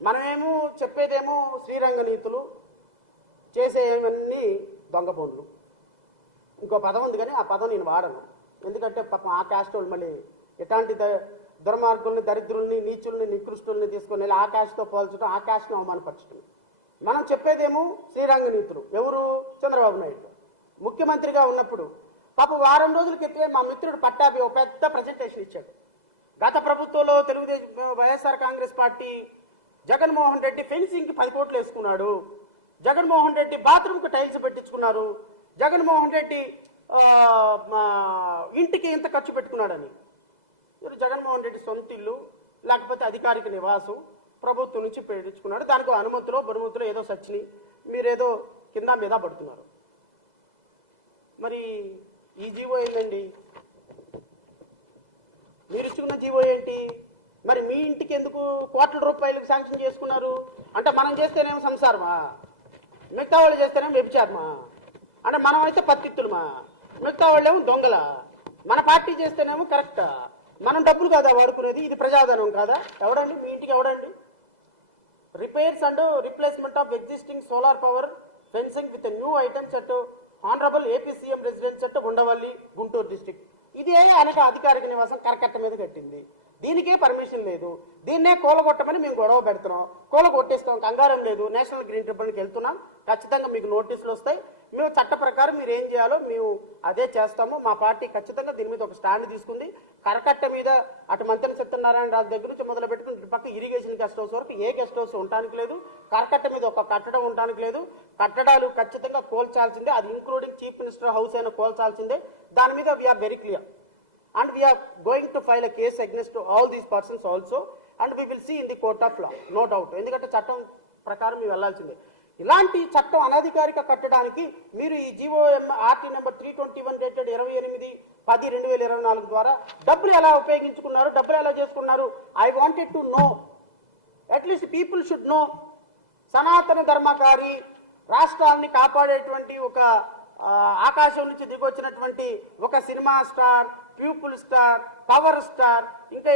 మనమేమో చెప్పేదేమో శ్రీరంగ నీతులు, చేసేవన్నీ దొంగ పనులు. ఇంకో పదం ఉంది కానీ ఆ పదం నేను వాడను, ఎందుకంటే పాపం ఆ క్యాస్ట్ వాళ్ళు మళ్ళీ ఎలాంటి దుర్మార్గుల్ని, దరిద్రుల్ని, నీచుల్ని, నికృష్టుల్ని తీసుకొని ఆ క్యాస్ట్తో పోల్చడం, ఆ క్యాస్ట్ని అవమానపరచడం. మనం చెప్పేదేమో శ్రీరంగ నీతులు. ఎవరు? చంద్రబాబు నాయుడు ముఖ్యమంత్రిగా ఉన్నప్పుడు పాపం వారం రోజుల క్రితమే మా మిత్రుడు పట్టాభి ఒక పెద్ద ప్రజెంటేషన్ ఇచ్చాడు. గత ప్రభుత్వంలో తెలుగుదేశం వైఎస్ఆర్ కాంగ్రెస్ పార్టీ జగన్మోహన్ రెడ్డి ఫెన్సింగ్కి 10 కోట్లు వేసుకున్నాడు, జగన్మోహన్ రెడ్డి బాత్రూమ్కి టైల్స్ పెట్టించుకున్నారు, జగన్మోహన్ రెడ్డి ఇంటికి ఇంత ఖర్చు పెట్టుకున్నాడని. జగన్మోహన్ రెడ్డి సొంత ఇల్లు లేకపోతే అధికారిక నివాసం ప్రభుత్వం నుంచి పెట్టించుకున్నాడు, దానికి అనుమతులు బరుమతులు ఏదో సచ్చిని మీరేదో కింద మీద పడుతున్నారు. మరి ఈ జీవో ఏందండి? మీరు ఇచ్చుకున్న జీవో ఏంటి? మరి మీ ఇంటికి ఎందుకు కోట్ల రూపాయలకు శాంక్షన్ చేసుకున్నారు? అంటే మనం చేస్తేనేమో సంసారమా, మిగతా వాళ్ళు చేస్తేనేమో వ్యభిచారమా? అంటే మనం అయితే పత్తిత్తులమా, మిగతా వాళ్ళేమో దొంగల? మన పార్టీ చేస్తేనేమో కరెక్టా? మనం డబ్బులు కాదా వాడుకునేది? ఇది ప్రజాధనం కాదా? ఎవడండి మీ ఇంటికి? ఎవడండి? Repairs and replacement of existing solar power fencing with new items at honourable AP CM residence at Undavalli, Guntur district. ఇదే అనక అధికారిక నివాసం కరకట్ట మీద కట్టింది, దీనికే పర్మిషన్ లేదు. దీన్నే కూలగొట్టమని మేము గొడవ పెడుతున్నాం, కూలగొట్టేస్తాం, కంగారం లేదు. నేషనల్ గ్రీన్ ట్రిబ్యునల్కి వెళ్తున్నాం, ఖచ్చితంగా మీకు నోటీసులు వస్తాయి. మేము చట్ట ప్రకారం మీరు ఏం చేయాలో మేము అదే చేస్తాము. మా పార్టీ ఖచ్చితంగా దీని మీద ఒక స్టాండ్ తీసుకుంది. కరకట్ట మీద అటు మంత్రి సత్యనారాయణ రాజు దగ్గర నుంచి మొదలు పెట్టుకుని ఇటు పక్క ఇరిగేషన్ గెస్ట్ హౌస్ వరకు ఏ గెస్ట్ హౌస్ ఉండడానికి లేదు, కరకట్ట మీద ఒక కట్టడం ఉండడానికి లేదు. కట్టడాలు ఖచ్చితంగా కోల్చాల్సిందే, అది ఇంక్లూడింగ్ చీఫ్ మినిస్టర్ హౌస్ అయినా కోల్చాల్సిందే. దాని మీద we are very clear and we are going to file a case against all these persons also and we will see in the court of law, no doubt. ఎందుకంటే చట్టం ప్రకారం మీరు వెళ్ళాల్సిందే. ఇలాంటి చట్టం అనధికారిక కట్టడానికి మీరు ఈ జీవోఎం ఆర్టీ నెంబర్ 321 డేటెడ్ 28/10/2024 ద్వారా డబ్బులు ఎలా ఉపయోగించుకున్నారు, డబ్బులు ఎలా చేసుకున్నారు? I wanted to know, at least people should know. సనాతన ధర్మకారి, రాష్ట్రాన్ని కాపాడేటువంటి ఒక ఆకాశం నుంచి దిగొచ్చినటువంటి ఒక cinema star, people star, power star, ఇంకా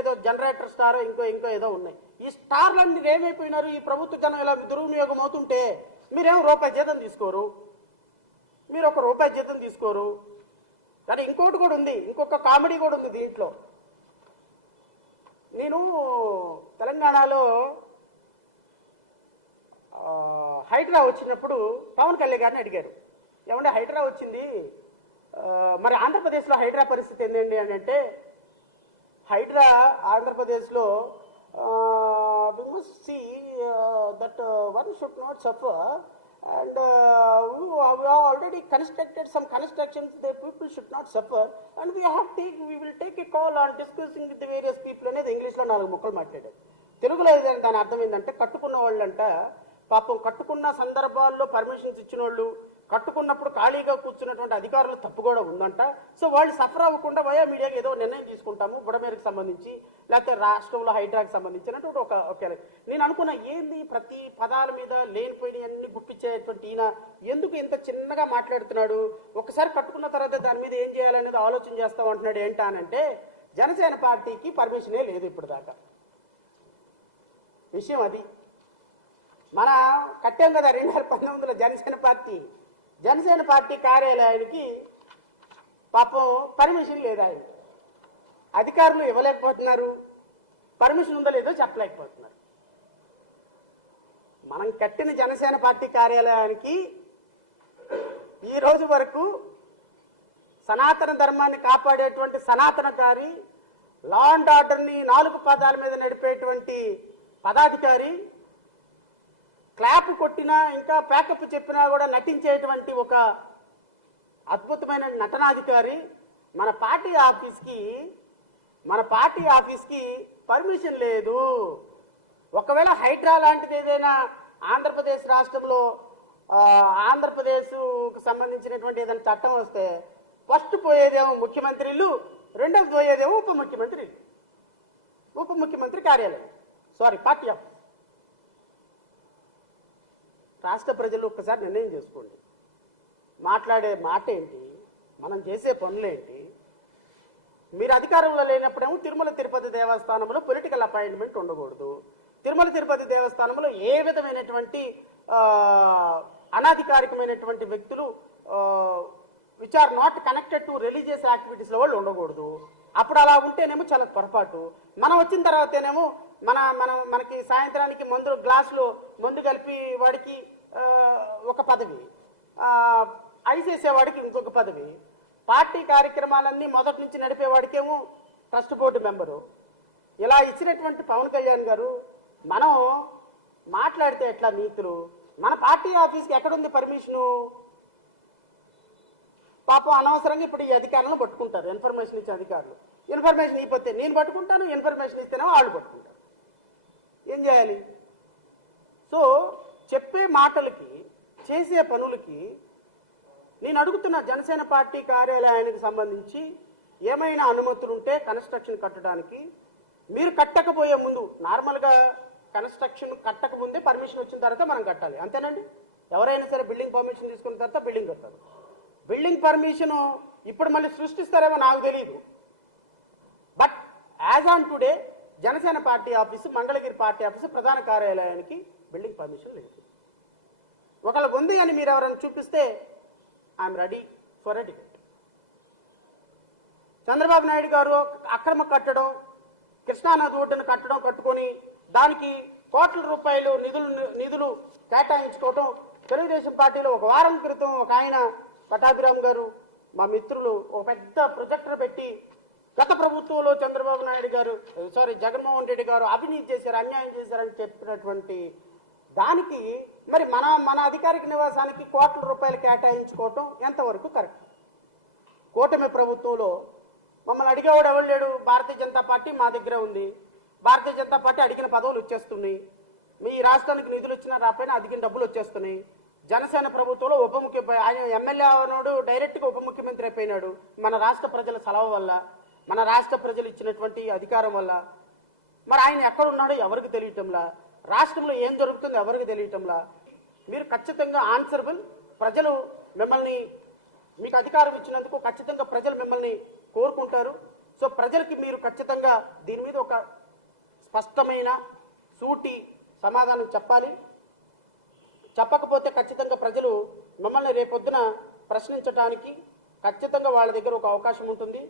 ఏదో జనరేటర్ స్టార్, ఇంకో ఏదో ఉన్నాయి. ఈ స్టార్లన్నీ ఏమైపోయినారు? ఈ ప్రభుత్వ జనం ఇలా దుర్వినియోగం అవుతుంటే మీరేమో రూపాయి జీతం తీసుకోరు, మీరు ఒక రూపాయి జీతం తీసుకోరు. కానీ ఇంకోటి కూడా ఉంది, ఇంకొక కామెడీ కూడా ఉంది దీంట్లో. నేను తెలంగాణలో హైడ్రా వచ్చినప్పుడు పవన్ కళ్యాణ్ గారిని అడిగారు, ఏమంటే హైడ్రా వచ్చింది, మరి ఆంధ్రప్రదేశ్లో హైడ్రా పరిస్థితి ఏంటండి అని అంటే, హైడ్రా ఆంధ్రప్రదేశ్లో we must see that one should not suffer and we have already constructed some constructions, the people should not suffer and we will take a call on discussing with the various people అనేది ఇంగ్లీష్లో 4 ముక్కలు మాట్లాడారు. తెలుగులో దాని అర్థం ఏంటంటే, కట్టుకున్న వాళ్ళంట పాపం కట్టుకున్న సందర్భాల్లో పర్మిషన్స్ ఇచ్చిన వాళ్ళు, కట్టుకున్నప్పుడు ఖాళీగా కూర్చున్నటువంటి అధికారులు తప్పు కూడా ఉందంట. సో వాళ్ళు సఫర్ అవ్వకుండా వయా మీడియాకి ఏదో నిర్ణయం తీసుకుంటాము, బుడమేరకు సంబంధించి లేకపోతే రాష్ట్రంలో హైడ్రాకి సంబంధించినటువంటి ఒక నేను అనుకున్న, ఏంది ప్రతి పదాల మీద లేనిపోయిన అన్ని గుప్పించేటువంటి ఈయన ఎందుకు ఇంత చిన్నగా మాట్లాడుతున్నాడు? ఒకసారి కట్టుకున్న తర్వాత దాని మీద ఏం చేయాలనేది ఆలోచన చేస్తాం అంటున్నాడు. ఏంటా అనంటే, జనసేన పార్టీకి పర్మిషనే లేదు ఇప్పుడు దాకా. విషయం అది. మన కట్టాం కదా 2019లో జనసేన పార్టీ కార్యాలయానికి పాపం పర్మిషన్ లేదా, అధికారులు ఇవ్వలేకపోతున్నారు, పర్మిషన్ ఉందో లేదో చెప్పలేకపోతున్నారు. మనం కట్టిన జనసేన పార్టీ కార్యాలయానికి ఈ రోజు వరకు సనాతన ధర్మాన్ని కాపాడేటువంటి సనాతనకారి, లా అండ్ ఆర్డర్ని 4 పాదాల మీద నడిపేటువంటి పదాధికారి, క్లాప్ కొట్టినా ఇంకా ప్యాకప్ చెప్పినా కూడా నటించేటువంటి ఒక అద్భుతమైన నటనాధికారి మన పార్టీ ఆఫీస్కి పర్మిషన్ లేదు. ఒకవేళ హైడ్రా లాంటిది ఏదైనా ఆంధ్రప్రదేశ్ రాష్ట్రంలో ఆంధ్రప్రదేశ్కు సంబంధించినటువంటి ఏదైనా చట్టం వస్తే ఫస్ట్ పోయేదేమో ముఖ్యమంత్రి ఇల్లు, రెండోది పోయేదేమో ఉప ముఖ్యమంత్రి కార్యాలయం, పార్టీ ఆఫీస్. రాష్ట్ర ప్రజలు ఒక్కసారి నిర్ణయం చేసుకోండి, మాట్లాడే మాట ఏంటి, మనం చేసే పనులేంటి? మీరు అధికారంలో లేనప్పుడేమో తిరుమల తిరుపతి దేవస్థానంలో పొలిటికల్ అపాయింట్మెంట్ ఉండకూడదు, తిరుమల తిరుపతి దేవస్థానంలో ఏ విధమైనటువంటి అనాధికారికమైనటువంటి వ్యక్తులు which are not connected to religious యాక్టివిటీస్లో వాళ్ళు ఉండకూడదు. అప్పుడు అలా ఉంటేనేమో చాలా పొరపాటు. మనం వచ్చిన తర్వాతనేమో మనకి సాయంత్రానికి గ్లాసులో మందు కలిపి వాడికి ఒక పదవి, ఐస్ వేసేవాడికి ఇంకొక పదవి, పార్టీ కార్యక్రమాలన్నీ మొదటి నుంచి నడిపేవాడికేమో ట్రస్ట్ బోర్డు మెంబరు. ఇలా ఇచ్చినటువంటి పవన్ కళ్యాణ్ గారు మనం మాట్లాడితే ఎట్లా నీతులు? మన పార్టీ ఆఫీస్కి ఎక్కడుంది పర్మిషను? పాపం అనవసరంగా ఇప్పుడు ఈ అధికారులను పట్టుకుంటారు, ఇన్ఫర్మేషన్ ఇచ్చే అధికారులు. ఇన్ఫర్మేషన్ ఇవ్వతే నేను పట్టుకుంటాను, ఇన్ఫర్మేషన్ ఇస్తేనే వాళ్ళు పట్టుకుంటారు. ఏం చేయాలి? సో చెప్పే మాటలకి చేసే పనులకి నేను అడుగుతున్న జనసేన పార్టీ కార్యాలయానికి సంబంధించి ఏమైనా అనుమతులు ఉంటే కన్స్ట్రక్షన్ కట్టడానికి మీరు కట్టకపోయే ముందు, నార్మల్గా కన్స్ట్రక్షన్ కట్టక ముందే పర్మిషన్ వచ్చిన తర్వాత మనం కట్టాలి, అంతేనండి. ఎవరైనా సరే బిల్డింగ్ పర్మిషన్ తీసుకున్న తర్వాత బిల్డింగ్ కట్టారు. బిల్డింగ్ పర్మిషన్ ఇప్పుడు మళ్ళీ సృష్టిస్తారేమో నాకు తెలియదు. But as on today Janasena party office, Mangalagiri party office ప్రధాన కార్యాలయానికి బిల్డింగ్ పర్మిషన్ లేదు. ఒకవేళ ఉంది అని మీరు ఎవరైనా చూపిస్తే I'm ready for a debate. Chandrababu Naidu గారు అక్రమ కట్టడం, కృష్ణానది ఒడ్డును కట్టుకొని దానికి కోట్ల రూపాయలు నిధులు కేటాయించుకోవటం, తెలుగుదేశం పార్టీలో ఒక వారం క్రితం ఒక ఆయన పటాభిరామ్ గారు మా మిత్రులు ఒక పెద్ద ప్రొజెక్టర్ పెట్టి గత ప్రభుత్వంలో చంద్రబాబు నాయుడు గారు జగన్మోహన్ రెడ్డి గారు అవినీతి చేశారు, అన్యాయం చేశారని చెప్పినటువంటి దానికి మరి మన అధికారిక నివాసానికి కోట్ల రూపాయలు కేటాయించుకోవటం ఎంతవరకు కరెక్ట్? కూటమి ప్రభుత్వంలో మమ్మల్ని అడిగేవాడు ఎవరు లేడు. భారతీయ జనతా పార్టీ మా దగ్గర ఉంది. భారతీయ జనతా పార్టీ అడిగిన పదవులు వచ్చేస్తున్నాయి. మీ రాష్ట్రానికి నిధులు వచ్చినా రాకపోయినా అడిగిన డబ్బులు వచ్చేస్తున్నాయి. జనసేన ప్రభుత్వంలో ఆయన ఎమ్మెల్యే అవనాడు డైరెక్ట్గా ఉప ముఖ్యమంత్రి అయిపోయినాడు. మన రాష్ట్ర ప్రజల సలహా వల్ల, మన రాష్ట్ర ప్రజలు ఇచ్చినటువంటి అధికారం వల్ల. మరి ఆయన ఎక్కడున్నాడో ఎవరికి తెలియటంలా, రాష్ట్రంలో ఏం జరుగుతుందో ఎవరికి తెలియటంలా. మీరు ఖచ్చితంగా ఆన్సరబుల్. ప్రజలు మిమ్మల్ని, మీకు అధికారం ఇచ్చినందుకు ఖచ్చితంగా ప్రజలు మిమ్మల్ని కోరుకుంటారు. సో ప్రజలకి మీరు ఖచ్చితంగా దీని మీద ఒక స్పష్టమైన సూటి సమాధానం చెప్పాలి. చెప్పకపోతే ఖచ్చితంగా ప్రజలు మిమ్మల్ని రేపొద్దున ప్రశ్నించడానికి ఖచ్చితంగా వాళ్ళ దగ్గర ఒక అవకాశం ఉంటుంది.